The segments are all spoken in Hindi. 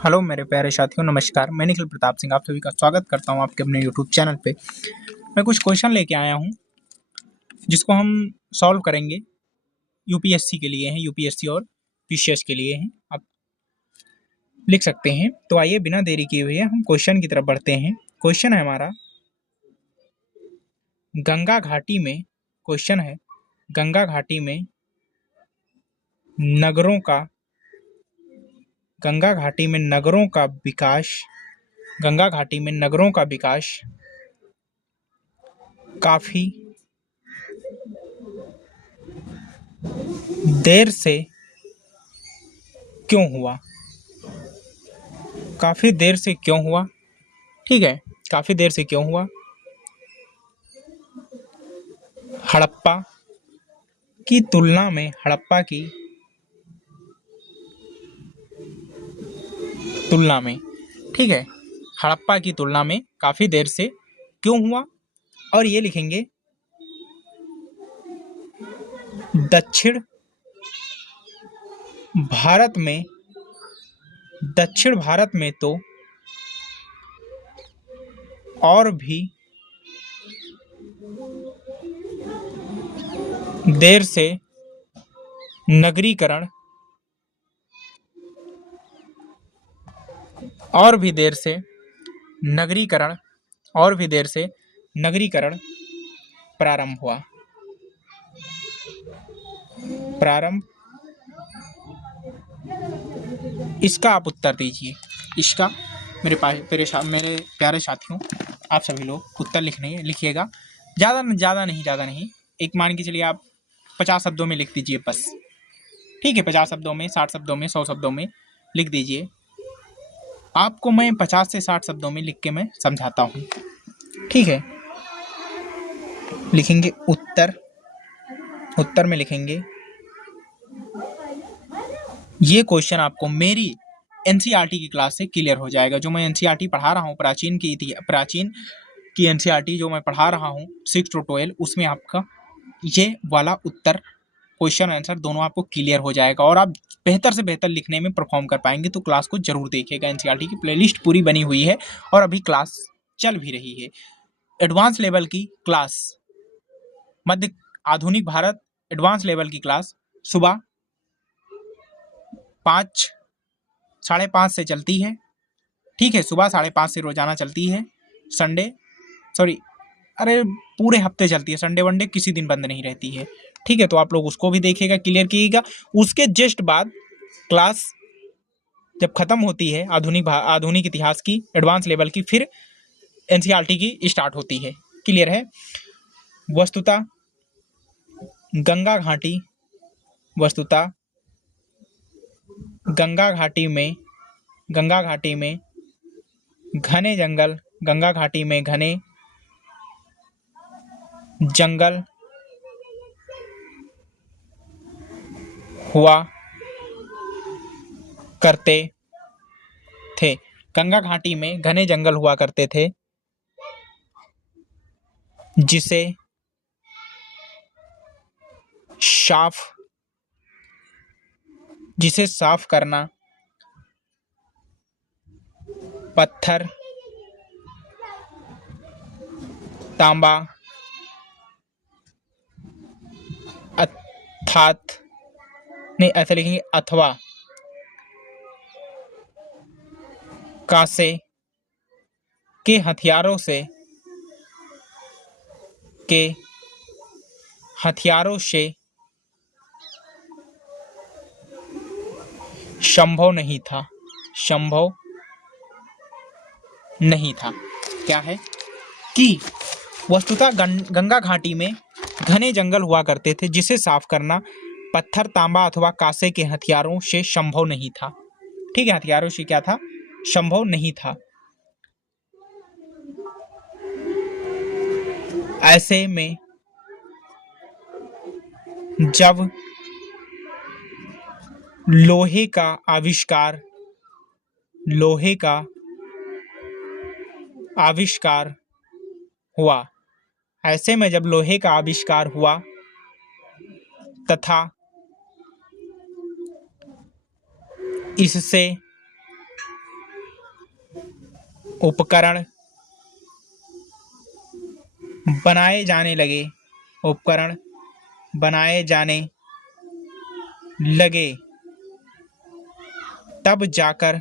हेलो मेरे प्यारे साथियों, नमस्कार। मैं निखिल प्रताप सिंह आप सभी का स्वागत करता हूं आपके अपने यूट्यूब चैनल पे। मैं कुछ क्वेश्चन लेके आया हूं जिसको हम सॉल्व करेंगे। यूपीएससी के लिए हैं, यूपीएससी और पीसीएस के लिए हैं। आप लिख सकते हैं। तो आइए बिना देरी किए हुए हम क्वेश्चन की तरफ बढ़ते हैं। क्वेश्चन है हमारा गंगा घाटी में। क्वेश्चन है गंगा घाटी में नगरों का गंगा घाटी में नगरों का विकास गंगा घाटी में नगरों का विकास काफी देर से क्यों हुआ? काफी देर से क्यों हुआ? ठीक है, काफी देर से क्यों हुआ? हड़प्पा की तुलना में ठीक है, हड़प्पा की तुलना में काफी देर से क्यों हुआ? और ये लिखेंगे दक्षिण भारत में तो और भी देर से नगरीकरण प्रारंभ हुआ। इसका आप उत्तर दीजिए। इसका मेरे प्यारे साथियों, आप सभी लोग उत्तर लिखिएगा। ज़्यादा नहीं। एक मान के चलिए आप 50 शब्दों में लिख दीजिए बस। ठीक है, 50 शब्दों में, 60 शब्दों में, 100 शब्दों में लिख दीजिए। आपको मैं 50 से 60 शब्दों में लिख के मैं समझाता हूँ। ठीक है, लिखेंगे उत्तर में लिखेंगे। ये क्वेश्चन आपको मेरी एनसीईआरटी की क्लास से क्लियर हो जाएगा। जो मैं एनसीईआरटी पढ़ा रहा हूँ, प्राचीन की एनसीईआरटी जो मैं पढ़ा रहा हूँ 6 to 12, उसमें आपका ये वाला उत्तर, क्वेश्चन आंसर दोनों आपको क्लियर हो जाएगा और आप बेहतर से बेहतर लिखने में परफॉर्म कर पाएंगे। तो क्लास को जरूर देखिएगा। एनसीईआरटी की प्लेलिस्ट पूरी बनी हुई है और अभी क्लास चल भी रही है। एडवांस लेवल की क्लास, मध्य आधुनिक भारत एडवांस लेवल की क्लास सुबह 5-5:30 से चलती है। ठीक है, सुबह 5:30 से रोजाना चलती है। पूरे हफ्ते चलती है। संडे वनडे किसी दिन बंद नहीं रहती है। ठीक है, तो आप लोग उसको भी देखिएगा, क्लियर कीजिएगा। उसके जस्ट बाद क्लास जब खत्म होती है आधुनिक इतिहास की एडवांस लेवल की, फिर एनसीईआरटी की स्टार्ट होती है। क्लियर है? वस्तुतः गंगा घाटी में घने जंगल हुआ करते थे। गंगा घाटी में घने जंगल हुआ करते थे, जिसे साफ करना पत्थर, तांबा अथवा कांसे के हथियारों से संभव नहीं था। क्या है कि वस्तुतः गंगा घाटी में घने जंगल हुआ करते थे, जिसे साफ करना पत्थर, तांबा अथवा कांसे के हथियारों से संभव नहीं था। ठीक है, हथियारों से क्या था? संभव नहीं था। ऐसे में जब लोहे का आविष्कार हुआ तथा इससे उपकरण बनाए जाने लगे, उपकरण बनाए जाने लगे, तब जाकर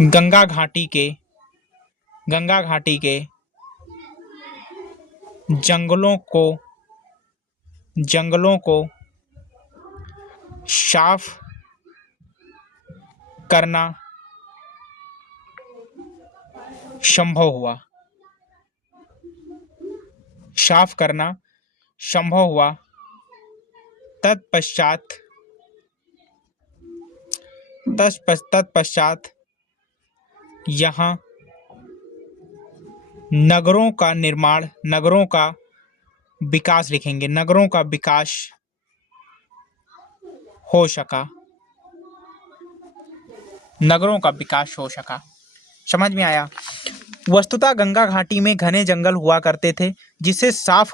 गंगा घाटी के जंगलों को साफ करना संभव हुआ। तत्पश्चात यहाँ नगरों का विकास लिखेंगे, नगरों का विकास हो सका। समझ में आया? वस्तुतः गंगा घाटी में घने जंगल हुआ करते थे, जिसे साफ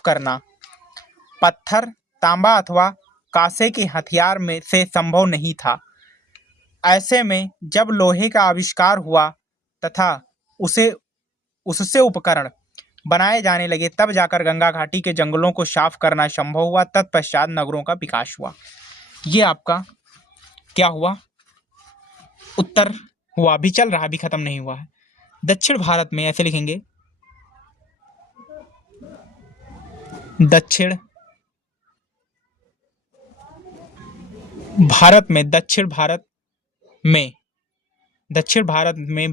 करना पत्थर, तांबा अथवा कांसे के हथियार में से संभव नहीं था। ऐसे में जब लोहे का आविष्कार हुआ तथा उससे उपकरण बनाए जाने लगे, तब जाकर गंगा घाटी के जंगलों को साफ करना संभव हुआ। तत्पश्चात नगरों का विकास हुआ। ये आपका क्या हुआ? उत्तर हुआ। अभी चल रहा है, अभी खत्म नहीं हुआ है। दक्षिण भारत में ऐसे लिखेंगे, दक्षिण भारत में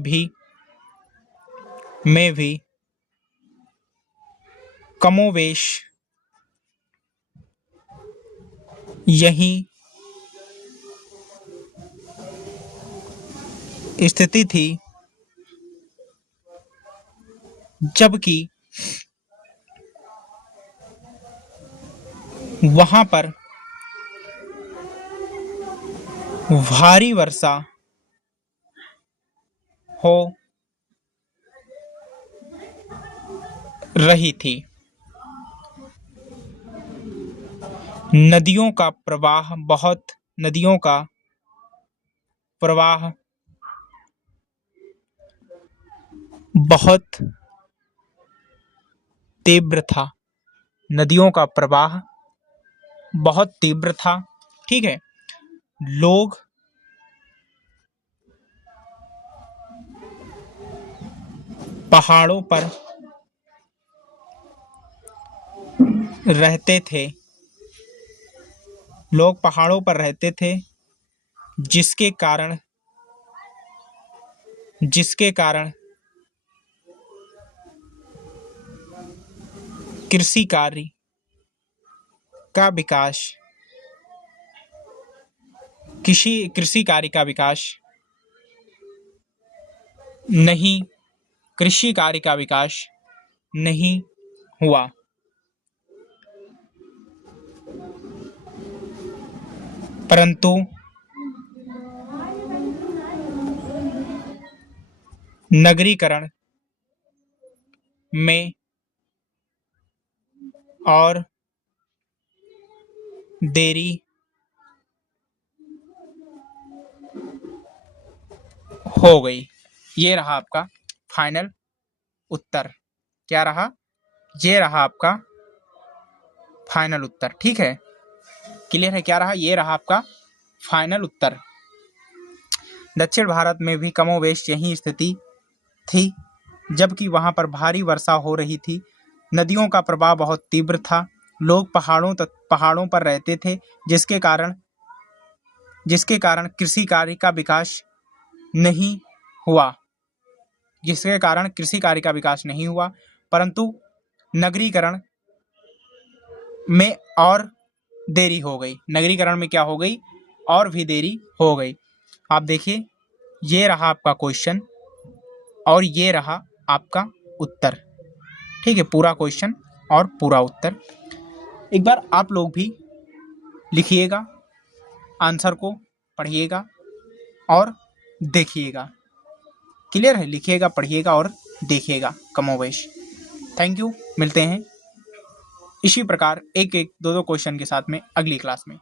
भी कमोवेश यही स्थिति थी, जबकि वहां पर भारी वर्षा हो रही थी। नदियों का प्रवाह बहुत तीव्र था। नदियों का प्रवाह बहुत तीव्र था। ठीक है। लोग पहाड़ों पर रहते थे, जिसके कारण कृषि कार्य का विकास नहीं हुआ। परंतु नगरीकरण में और देरी हो गई। ये रहा आपका फाइनल उत्तर। क्या रहा? ये रहा आपका फाइनल उत्तर। ठीक है, क्लियर है? क्या रहा? ये रहा आपका फाइनल उत्तर। दक्षिण भारत में भी कमोवेश यही स्थिति थी, जबकि वहां पर भारी वर्षा हो रही थी। नदियों का प्रवाह बहुत तीव्र था। लोग पहाड़ों पर रहते थे, जिसके कारण कृषि कार्य का विकास नहीं हुआ। परंतु नगरीकरण में और देरी हो गई। नगरीकरण में क्या हो गई? और भी देरी हो गई। आप देखिए, ये रहा आपका क्वेश्चन और ये रहा आपका उत्तर। ठीक है, पूरा क्वेश्चन और पूरा उत्तर। एक बार आप लोग भी लिखिएगा, आंसर को पढ़िएगा और देखिएगा। क्लियर है? लिखिएगा, पढ़िएगा और देखिएगा कमोवेश। थैंक यू, मिलते हैं इसी प्रकार एक एक दो दो क्वेश्चन के साथ में अगली क्लास में